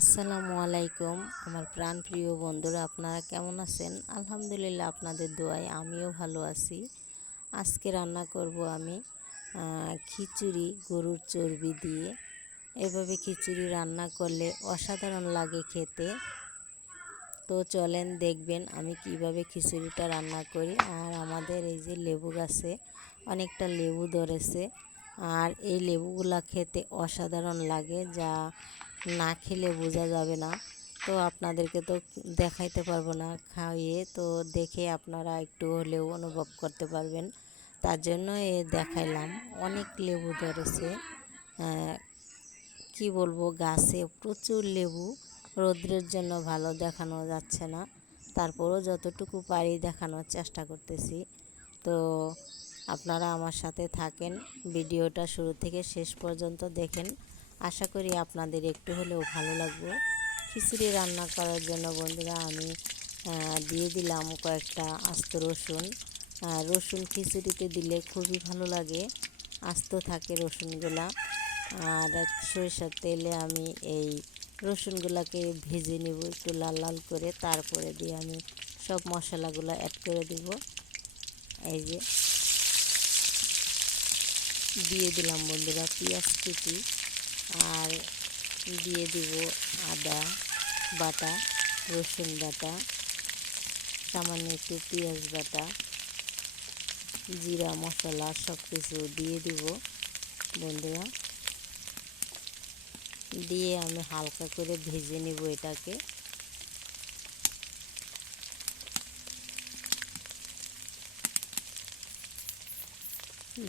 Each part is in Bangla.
আসসালামু আলাইকুম, আমার প্রাণ প্রিয় বন্ধুরা, আপনারা কেমন আছেন? আলহামদুলিল্লাহ, আপনাদের দোয়ায় আমিও ভালো আছি। আজকে রান্না করব আমি খিচুড়ি, গরুর চর্বি দিয়ে। এভাবে খিচুড়ি রান্না করলে অসাধারণ লাগে খেতে। তো চলেন দেখবেন আমি কীভাবে খিচুড়িটা রান্না করি। আর আমাদের এই যে লেবু গাছে অনেকটা লেবু ধরেছে। আর এই লেবুগুলা খেতে অসাধারণ লাগে, যা না খেলে বোঝা যাবে না। তো আপনাদেরকে তো দেখাইতে পারব না, খাইয়ে তো দেখে আপনারা একটু হলেও অনুভব করতে পারবেন। তার জন্য এ দেখাইলাম, অনেক লেবু ধরেছে। কি বলব, গাছে প্রচুর লেবু, রৌদ্রের জন্য ভালো দেখানো যাচ্ছে না। তারপরেও যতটুকু পারি দেখানোর চেষ্টা করতেছি। তো আপনারা আমার সাথে থাকেন, ভিডিওটা শুরু থেকে শেষ পর্যন্ত দেখেন। আশা করি আপনাদের একটু হলেও ভালো লাগবে। খিচুড়ি রান্না করার জন্য বন্ধুরা আমি দিয়ে দিলাম কয়েকটা আস্ত রসুন। রসুন খিচুড়িতে দিলে খুবই ভালো লাগে। আস্ত থাকে রসুনগুলা। আর সরিষার তেলে আমি এই রসুনগুলাকে ভেজে নেব একটু লাল লাল করে। তারপরে দিয়ে আমি সব মশলাগুলো অ্যাড করে দিব। এই যে। দিয়ে দিলাম বন্ধুরা পেঁয়াজ কুচি। আর দিয়ে দিব আদা বাটা, রসুন বাটা, সামান্য একটু পেঁয়াজ বাটা, জিরা, মশলা সব কিছু দিয়ে দিব বন্ধুরা। দিয়ে আমি হালকা করে ভেজে নেব এটাকে।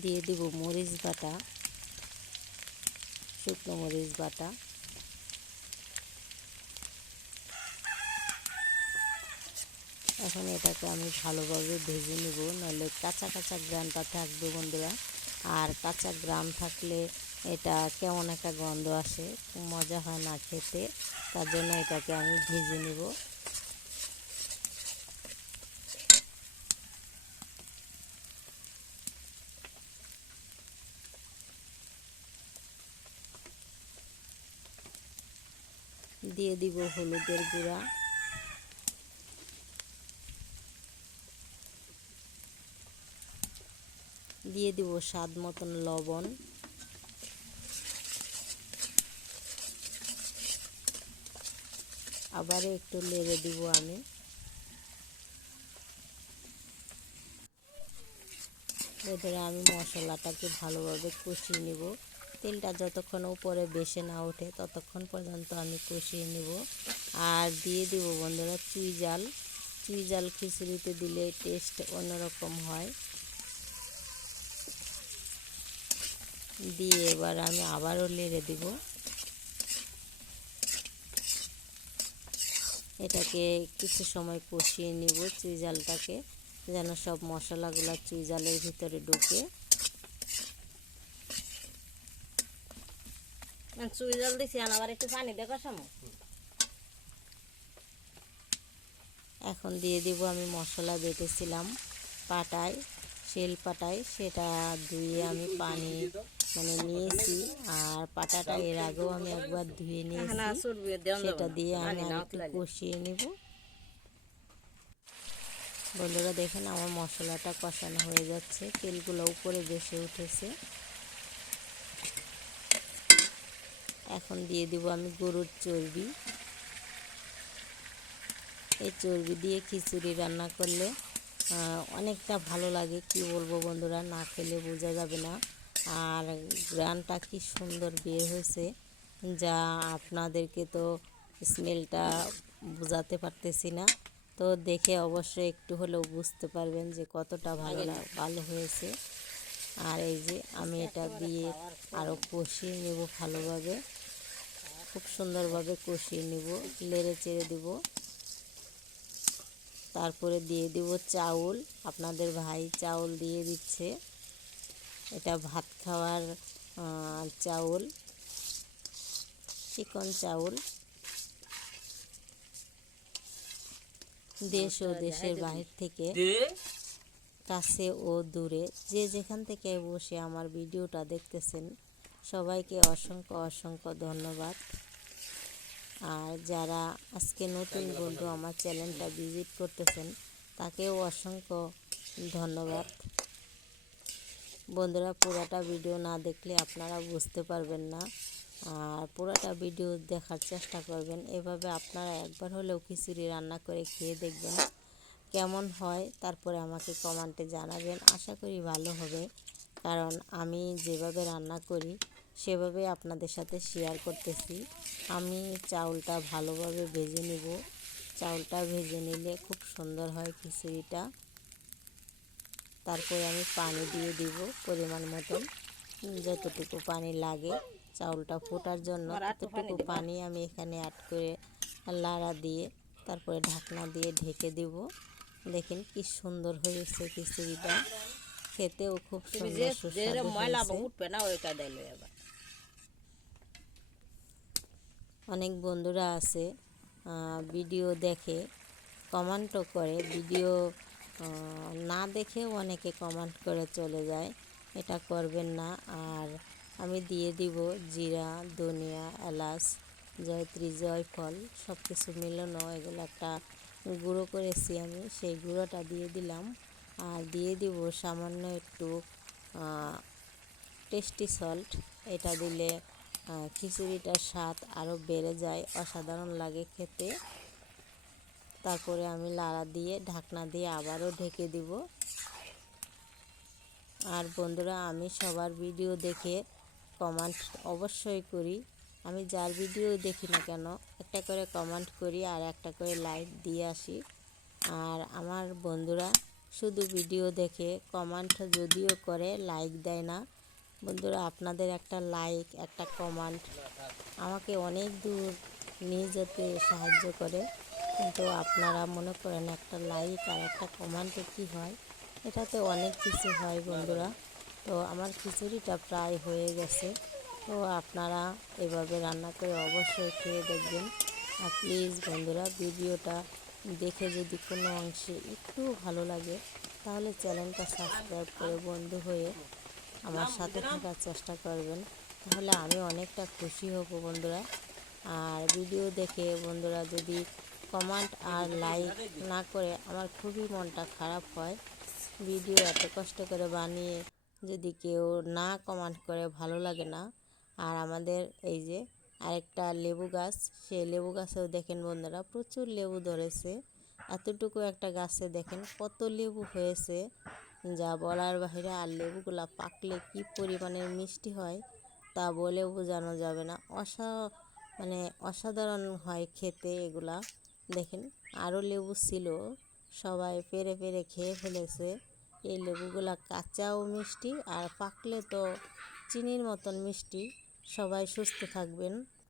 দিয়ে দিব মরিচ বাটা। শুকনো মরিচ বাটা। এখন এটাকে আমি ভালোভাবে ভেজে নেব, নাহলে কাঁচা কাঁচা গ্রামটা থাকবে বন্ধুরা। আর কাঁচা গ্রাম থাকলে এটা কেমন একটা গন্ধ আসে মজা হয় না খেতে। তার জন্য এটাকে আমি ভেজে নেব। দিয়ে দিব হলুদের গুঁড়া। দিয়ে দিব স্বাদ মতন লবণ। আবার একটু নেড়ে দিব আমি। এবারে আমি মশলাটাকে ভালোভাবে কষিয়ে নেব। তেলটা যতক্ষণ উপরে বেশি না ওঠে ততক্ষণ পর্যন্ত আমি কষিয়ে নেব। আর দিয়ে দিব বন্ধুরা চুই জাল। চুই জাল খিচুড়িতে দিলে টেস্ট অন্যরকম হয়। দিয়ে এবার আমি আবারও লেড়ে দিব। এটাকে কিছু সময় কষিয়ে নিব চুই জালটাকে, যেন সব মশলাগুলো চুই জালের ভিতরে ঢুকে। চুই জল দিছি আবার একটু পানি দেখো সময় এখন দিয়ে দিব আমি মশলা বেটেছিলাম পাটায় শিল পাটায় সেটা ধুয়ে আমি পানি মানে নিয়েছি আর পাটাটা এর আগেও আমি একবার ধুয়ে নিয়েছি সেটা দিয়ে আমি একটু কষিয়ে নিব। বন্ধুরা দেখেন আমার মশলাটা কষানো হয়ে যাচ্ছে তেলগুলো উপরে বেশি উঠেছে। এখন দিয়ে দিব আমি গরুর চর্বি। এই চর্বি দিয়ে খিচুড়ি রান্না করলে অনেকটা ভালো লাগে, কি বলব বন্ধুরা, না খেলে বোঝা যাবে না। আর গ্রানটা কি সুন্দর বের হয়েছে, যা আপনাদেরকে তো স্মেলটা বোঝাতে পারতেছি না। তো দেখে অবশ্যই একটু হলেও বুঝতে পারবেন যে কতটা ভালো ভালো হয়েছে। আর এই যে আমি এটা দিয়ে আরও কষিয়ে নেব ভালোভাবে। খুব সুন্দরভাবে কষিয়ে নেব লেড়ে চেড়ে দেবো। তারপরে দিয়ে দিব চাউল। আপনাদের ভাই চাউল দিয়ে দিচ্ছে। এটা ভাত খাওয়ার চাউল চিকন চাউল। দেশ ও দেশের বাহির থেকে। কাছে ও দূরে। যে যেখান থেকে বসে আমার ভিডিওটা দেখতেছেন সবাইকে অসংখ্য অসংখ্য ধন্যবাদ। আর যারা আজকে নতুন বন্ধু আমার চ্যানেলটা ভিজিট করতেছেন তাকেও অসংখ্য ধন্যবাদ। বন্ধুরা পুরাটা ভিডিও না দেখলে আপনারা বুঝতে পারবেন না। আর পুরাটা ভিডিও দেখার চেষ্টা করবেন। এভাবে আপনারা একবার হলেও খিচুড়ি রান্না করে খেয়ে দেখবেন। কেমন হয় তারপরে আমাকে কমেন্টে জানাবেন। আশা করি ভালো হবে। কারণ আমি যেভাবে রান্না করি, সেভাবে আপনাদের সাথে শেয়ার করতেছি। আমি চাউলটা ভালোভাবে ভেজে নিব। চাউলটা ভেজে নিলে খুব সুন্দর হয় খিচুড়িটা। তারপরে আমি পানি দিয়ে দিব পরিমাণ মতন। যতটুকু পানি লাগে চাউলটা ফোটার জন্য ততটুকু পানি আমি এখানে অ্যাড করে লাড়া দিয়ে তারপরে ঢাকনা দিয়ে ঢেকে দিব। দেখেন কি সুন্দর হয়েছে খিচুড়িটা। খেতেও খুব সুন্দর সুস্বাদু হয়েছে। অনেক বন্ধুরা আছে ভিডিও দেখে কমেন্টও করে। ভিডিও না দেখেও অনেকে কমেন্ট করে চলে যায় এটা করবেন না। আর আমি দিয়ে দিব জিরা ধনিয়া এলাচ জয়ত্রী জয়ফল সব কিছু মিলানো এগুলো একটা গুঁড়ো করেছি আমি, সেই গুঁড়োটা দিয়ে দিলাম। আর দিয়ে দিব সামান্য একটু টেস্টি সল্ট এটা দিলে খিচুড়িটার স্বাদ আরও বেড়ে যায়, অসাধারণ লাগে খেতে। তারপরে আমি লাড়া দিয়ে, ঢাকনা দিয়ে আবারও ঢেকে দিব। আর বন্ধুরা, আমি সবার ভিডিও দেখে কমেন্ট অবশ্যই করি। আমি যার ভিডিও দেখি না কেন, একটা করে কমেন্ট করি আর একটা করে লাইক দিয়ে আসি। আর আমার বন্ধুরা শুধু ভিডিও দেখে কমেন্ট যদিও করে লাইক দেয় না। বন্ধুরা, আপনাদের একটা লাইক একটা কমেন্ট আমাকে অনেক দূর নিয়ে যেতে সাহায্য করে। কিন্তু আপনারা মনে করেন একটা লাইক আর একটা কমেন্টে কী হয়? এটাতে অনেক কিছু হয় বন্ধুরা। তো আমার খিচুড়িটা প্রায় হয়ে গেছে। তো আপনারা এভাবে রান্না করে অবশ্যই খেয়ে দেখবেন। আর প্লিজ বন্ধুরা, ভিডিওটা দেখে যদি কোনো অংশে একটু ভালো লাগে, তাহলে চ্যানেলটা সাবস্ক্রাইব করে বন্ধু হয়ে আমার সাথে থাকার চেষ্টা করবেন। তাহলে আমি অনেকটা খুশি হব বন্ধুরা। আর ভিডিও দেখে বন্ধুরা যদি কমেন্ট আর লাইক না করে আমার খুবই মনটা খারাপ হয় ভিডিও এত কষ্ট করে বানিয়ে যদি কেউ না কমেন্ট করে, ভালো লাগে না আর আমাদের এই যে আরেকটা লেবু গাছ, সেই লেবু গাছেও দেখেন বন্ধুরা প্রচুর লেবু ধরেছে। এতটুকু একটা গাছে দেখেন কত লেবু হয়েছে, যা বলার বাইরে আর লেবুগুলা পাকলে কি পরিমাণে মিষ্টি হয় তা বলে বোঝানো যাবে না। অসা মানে অসাধারণ হয় খেতে এগুলা। দেখেন আরও লেবু ছিল, সবাই পেরে পেরে খেয়ে ফেলেছে। এই লেবুগুলা কাঁচাও মিষ্টি আর পাকলে তো চিনির মতন মিষ্টি। সবাই সুস্থ থাকবেন।